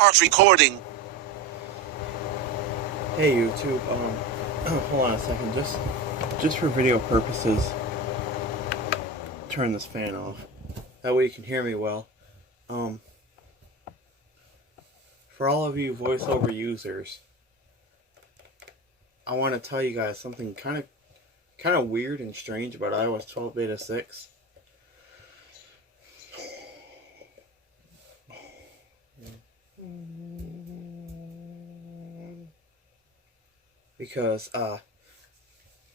Start recording. Hey YouTube, hold on a second, just for video purposes, turn this fan off. That way you can hear me well. For all of you voiceover users, I want to tell you guys something kind of weird and strange about iOS 12 Beta 6. Because I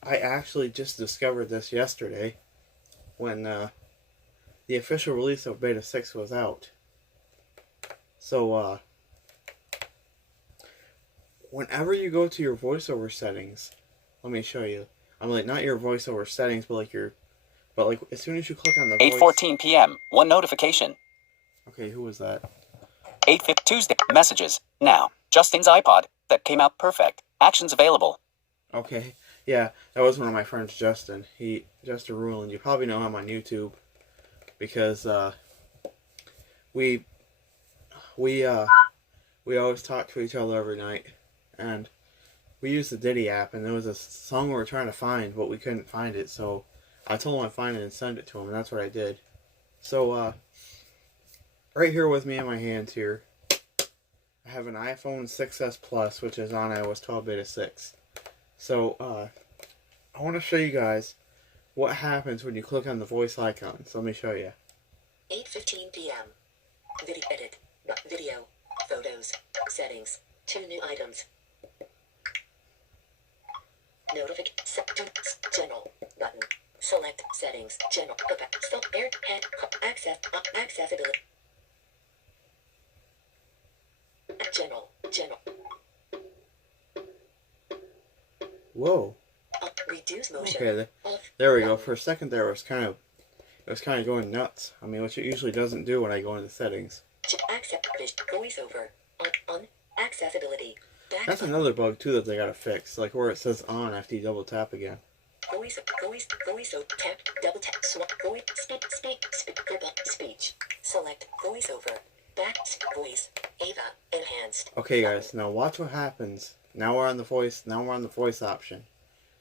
actually just discovered this yesterday when the official release of Beta 6 was out. So whenever you go to your voiceover settings, let me show you. I'm like, not your voiceover settings, but like as soon as you click on the 8:14 p.m. One notification. Okay, who was that? 8:50 Tuesday. Messages. Now. Justin's iPod. That came out perfect. Actions available. Okay, yeah, that was one of my friends, Justin. Justin Ruland. You probably know him on YouTube because we always talk to each other every night, and we use the Diddy app, and there was a song we were trying to find, but we couldn't find it, so I told him I'd find it and send it to him, and that's what I did. So, right here with me in my hands here, I have an iPhone 6s Plus, which is on iOS 12 Beta 6. So, I want to show you guys what happens when you click on the voice icon. So let me show you. 8:15 p.m. Video edit. Video. Photos. Settings. 2 new items. Notification. General. Button. Select settings. General. Stop. Air. Head. Access. Accessibility. General. General. Whoa. Reduce motion. Okay, there we go. For a second there, it was kind of going nuts. I mean, which it usually doesn't do when I go into settings. Accept voiceover. On. Accessibility. That's another bug too that they gotta fix, like where it says on after you double tap again. Voice, tap, double tap, swap, voice, speech, select, voiceover, back, voice, Ava, enhanced. Okay guys, now watch what happens. Now we're on the voice option.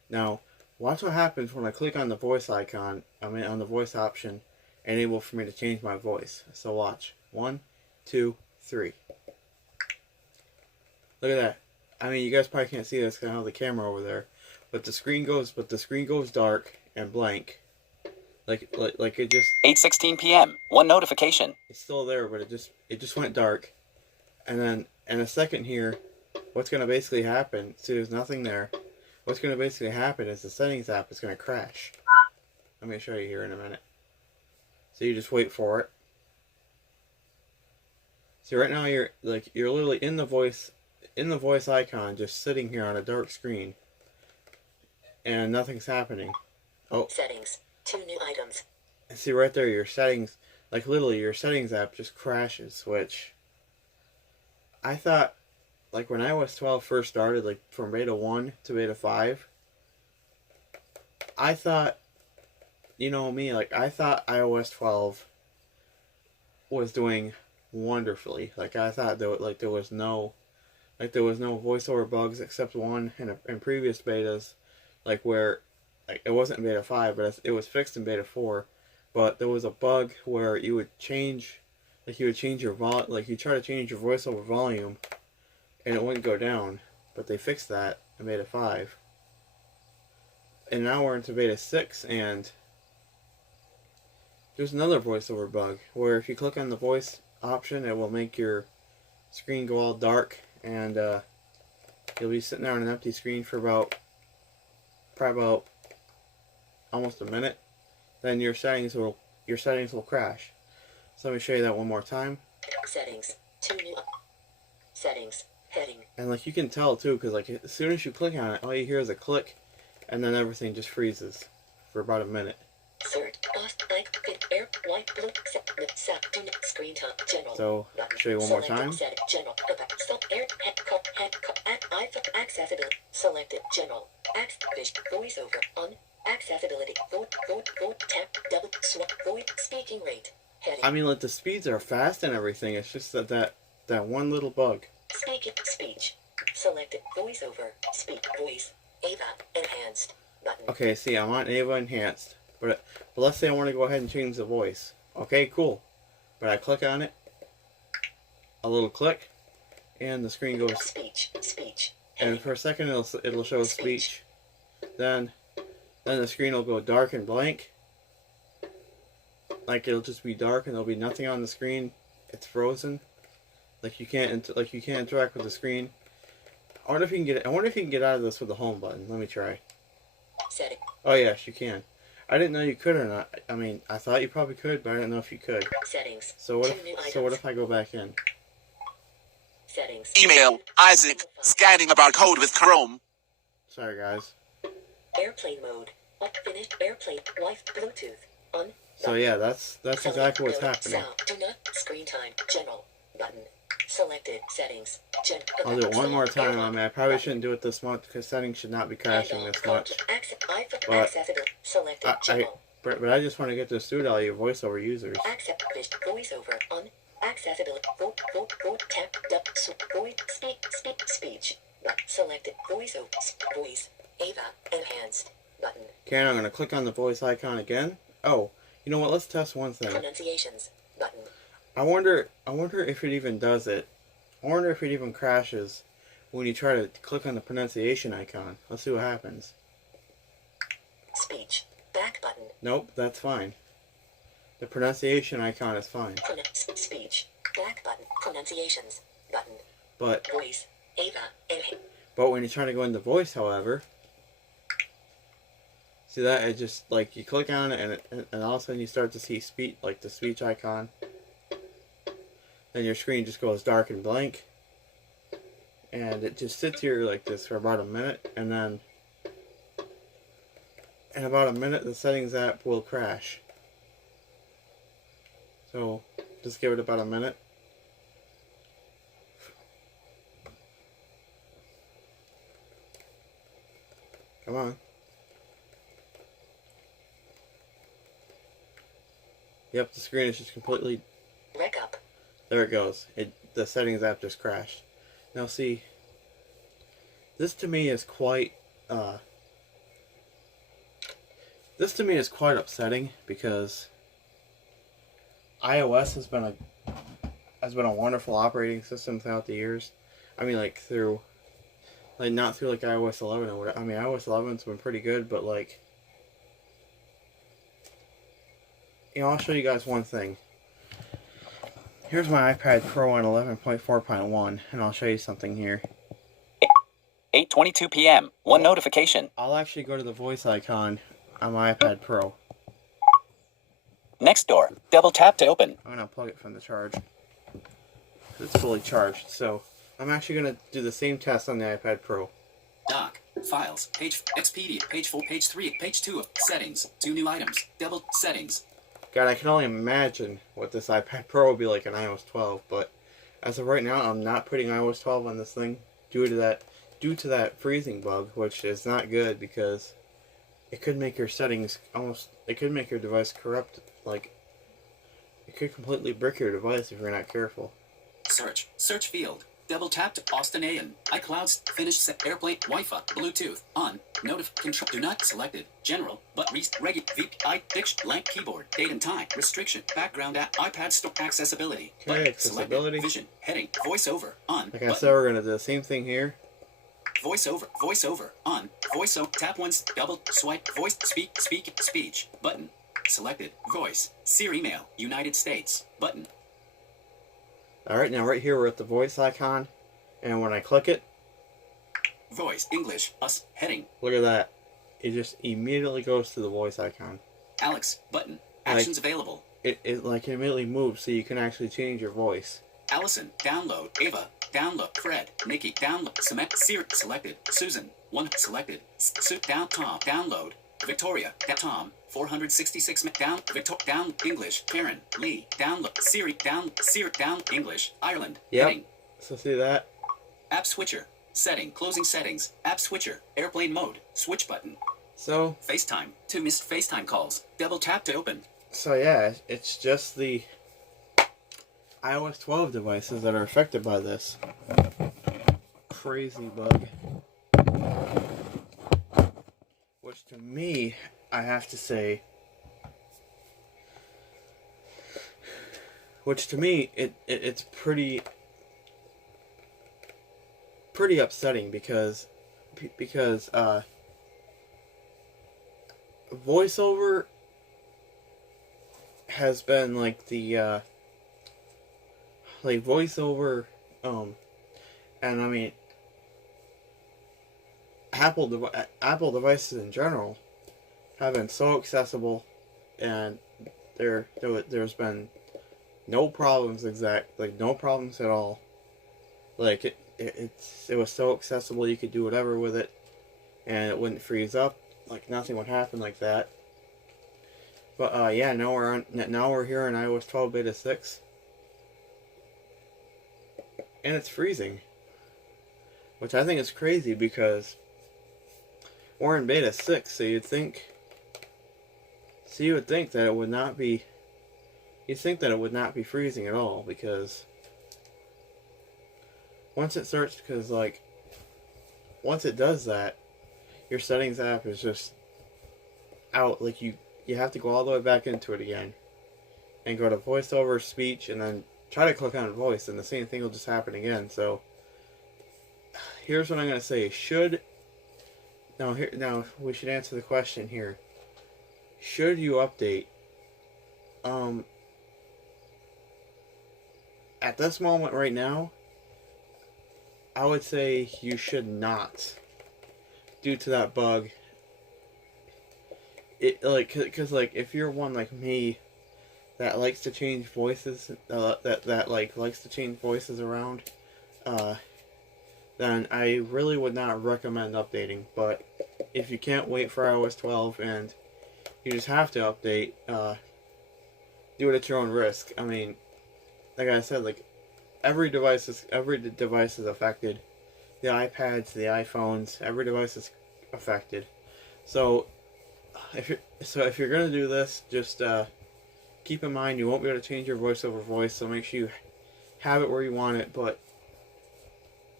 Now, watch what happens when I click on the voice icon, on the voice option, enable for me to change my voice. So watch. 1, 2, 3. Look at that. I mean, you guys probably can't see this because I have the camera over there, but the screen goes dark and blank. Like it just 8:16 p.m. One notification. It's still there, but it just went dark. And then in a second here, what's gonna basically happen? See, there's nothing there. What's gonna basically happen is the settings app is gonna crash. Let me show you here in a minute. So you just wait for it. See, right now you're literally in the voice icon, just sitting here on a dark screen, and nothing's happening. Oh, settings, 2 new items. And see right there, your settings, like literally your settings app just crashes, which I thought, like when iOS 12 first started, like from beta 1 to beta 5, I thought, you know me, like I thought iOS 12 was doing wonderfully. Like I thought there was no voiceover bugs except one in previous betas, like where it wasn't in beta 5, but it was fixed in beta 4. But there was a bug where you would change your you try to change your voiceover volume, and it wouldn't go down. But they fixed that in beta 5, and now we're into beta 6, and there's another voiceover bug where if you click on the voice option, it will make your screen go all dark, and you'll be sitting there on an empty screen for probably about almost a minute. Then your settings will crash. So let me show you that one more time. Settings, 2 new settings, heading. And like you can tell too, because like as soon as you click on it, all you hear is a click, and then everything just freezes for about a minute. Third, off, air, white, blue, screen top, general. So, show you one more time. General, stop, air, accessibility, selected, general, voiceover, on, accessibility, tap, double, swap, speaking rate, heading. I mean, like the speeds are fast and everything. It's just that that one little bug. Speak it. Speech. Selected. Voiceover. Speak. Voice. Ava. Enhanced. Button. Okay, see, I'm on Ava Enhanced. But let's say I want to go ahead and change the voice. Okay, cool. But I click on it. A little click. And the screen goes. Speech. Speech. And for a second it'll show speech. Then the screen will go dark and blank. Like it'll just be dark and there'll be nothing on the screen. It's frozen. Like you can't interact with the screen. I wonder if you can get out of this with the home button. Let me try. Setting. Oh yes, you can. I didn't know you could or not. I mean, I thought you probably could, but I didn't know if you could. Settings. So what 2 new if items. I go back in? Settings. Email Isaac scanning about code with Chrome. Sorry guys. Airplane mode. Up. Finish. Airplane. Wi-Fi. Bluetooth. On. So yeah, that's exactly what's happening. Sound. Do not. Screen time. General. Button. Selected. Settings. I'll do it one more time. I mean, I probably shouldn't do it this much because settings should not be crashing this much. But Accessibility. Selected. General. But I just want to get this through to all your voiceover users. Accept. Voiceover. On. Accessibility. Vote. Tap. Voice. Speech. Selected. Voiceover. Voice. Ava. Enhanced. Button. Okay, I'm going to click on the voice icon again. Oh, you know what? Let's test one thing. Pronunciations. Button. I wonder if it even does it. I wonder if it even crashes when you try to click on the pronunciation icon. Let's see what happens. Speech. Back button. Nope, that's fine. The pronunciation icon is fine. Speech. Back button. Pronunciations. Button. But Voice. Ava. when you're trying to go into voice, however, see that it just like you click on it and all of a sudden you start to see speech, like the speech icon. Then your screen just goes dark and blank, and it just sits here like this for about a minute, and then in about a minute the settings app will crash. So just give it about a minute. Come on. Yep, the screen is just completely... Rec up. There it goes. The settings app just crashed. Now see, this to me is quite upsetting because iOS has been a wonderful operating system throughout the years. I mean, like not through like iOS 11 or whatever. I mean, iOS 11's been pretty good, but like, I'll show you guys one thing. Here's my iPad Pro on 11.4.1, and I'll show you something here. 8:22 p.m. One notification. I'll actually go to the voice icon on my iPad Pro. Next door. Double tap to open. I'm going to plug it from the charge. It's fully charged, so I'm actually going to do the same test on the iPad Pro. Doc. Files. Page. Expedia. Page 4. Page 3. Page 2. Settings. 2 new items. Double settings. God, I can only imagine what this iPad Pro will be like in iOS 12, but as of right now, I'm not putting iOS 12 on this thing due to that freezing bug, which is not good because it could make your settings it could make your device corrupt, like, it could completely brick your device if you're not careful. Search field. Double tap to Austin AN. iCloud's finished set airplane Wi-Fi Bluetooth on. Control do not selected. General but diction blank keyboard date and time restriction background app iPad store accessibility. Okay, button, accessibility. Selected, vision heading voiceover on. Like I said, we're gonna do the same thing here. Voiceover on. Voiceover tap once double swipe voice speech button selected voice Siri email United States button. Alright, now right here we're at the voice icon, and when I click it, voice English us heading look at that. It just immediately goes to the voice icon. Alex button actions available. It like immediately moves so you can actually change your voice. Allison download Ava download Fred Nikki download Cement Siri selected Susan 1 selected down Tom download Victoria Tom 466 down down English Karen Lee download Siri down English Ireland Yep. heading. So see that? App switcher setting closing settings app switcher airplane mode switch button. So FaceTime 2 missed FaceTime calls double tap to open. yeah, it's just the iOS 12 devices that are affected by this crazy bug. Which to me, I have to say, it's pretty upsetting because VoiceOver has been like the VoiceOver and I mean Apple devices in general have been so accessible, and there's been no problems no problems at all. Like it was so accessible, you could do whatever with it and it wouldn't freeze up, like nothing would happen like that. But yeah, now we're here on iOS 12 beta 6 and it's freezing, which I think is crazy because we're in beta 6, so you would think that it would not be freezing at all, because once it does that, your settings app is just out. Like you have to go all the way back into it again and go to VoiceOver, speech, and then try to click on voice, and the same thing will just happen again. So here's what I'm going to say. Now we should answer the question here. Should you update? At this moment right now, I would say you should not, due to that bug. Cause if you're one like me that likes to change voices, likes to change voices around, then I really would not recommend updating. But if you can't wait for iOS 12 and you just have to update, do it at your own risk. I mean, like I said, every device is affected. The iPads, the iPhones, every device is affected. So if you're gonna do this, just keep in mind you won't be able to change your voice over voice. So make sure you have it where you want it. But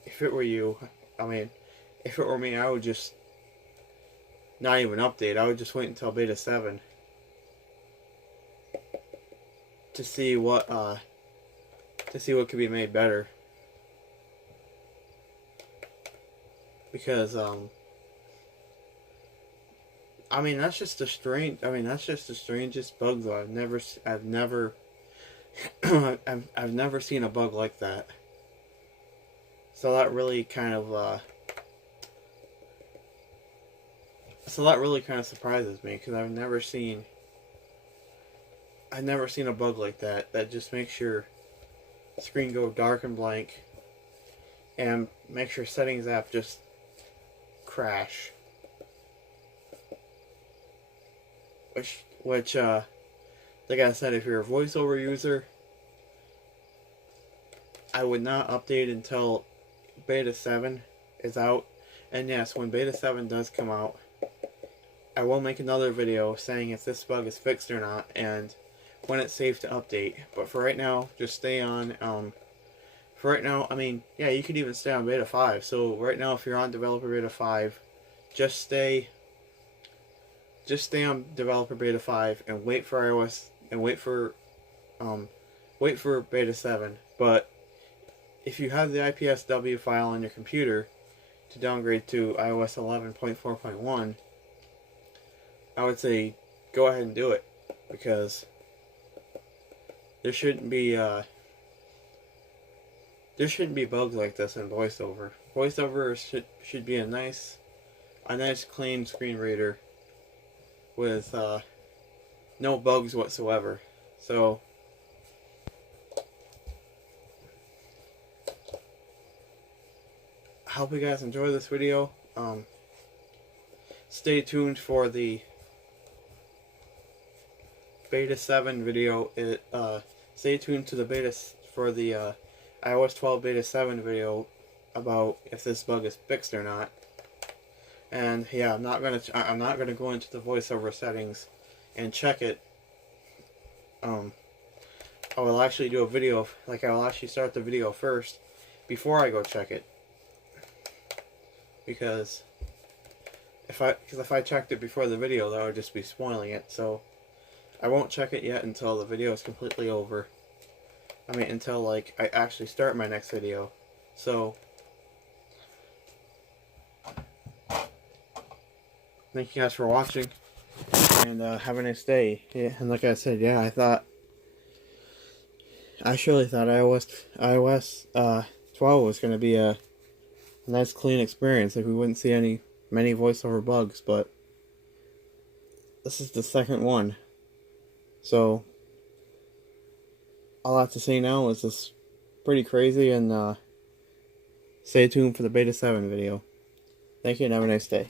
if it were you, if it were me, I would just not even update. I would just wait until beta 7 to see what could be made better. Because that's just the strangest bug though. I've never I've never seen a bug like that. So that really kind of surprises me, because I've never seen a bug like that just makes your screen go dark and blank and makes your settings app just crash. Which like I said, if you're a VoiceOver user, I would not update until beta 7 is out. And yes, when beta 7 does come out, I will make another video saying if this bug is fixed or not and when it's safe to update. But for right now, just stay on. For right now, yeah, you could even stay on beta 5. So right now, if you're on developer beta 5, just stay on developer beta 5 and wait for iOS and wait for beta 7. But if you have the IPSW file on your computer to downgrade to iOS 11.4.1, I would say go ahead and do it, because there shouldn't be bugs like this in VoiceOver. VoiceOver should be a nice clean screen reader with no bugs whatsoever. So I hope you guys enjoy this video. Stay tuned for the beta 7 video. Stay tuned to the iOS 12 beta 7 video about if this bug is fixed or not. And yeah, I'm not gonna go into the VoiceOver settings and check it. I will actually do a video, like I will actually start the video first before I go check it. Because if I checked it before the video, that would just be spoiling it. So I won't check it yet until the video is completely over. I mean, until like I actually start my next video. So thank you guys for watching, and have a nice day. Yeah, and like I said, yeah, I surely thought iOS 12 was going to be a nice clean experience, like we wouldn't see many voiceover bugs, but this is the second one. So all I have to say now is this pretty crazy, and stay tuned for the Beta 7 video. Thank you and have a nice day.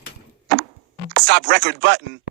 Stop record button.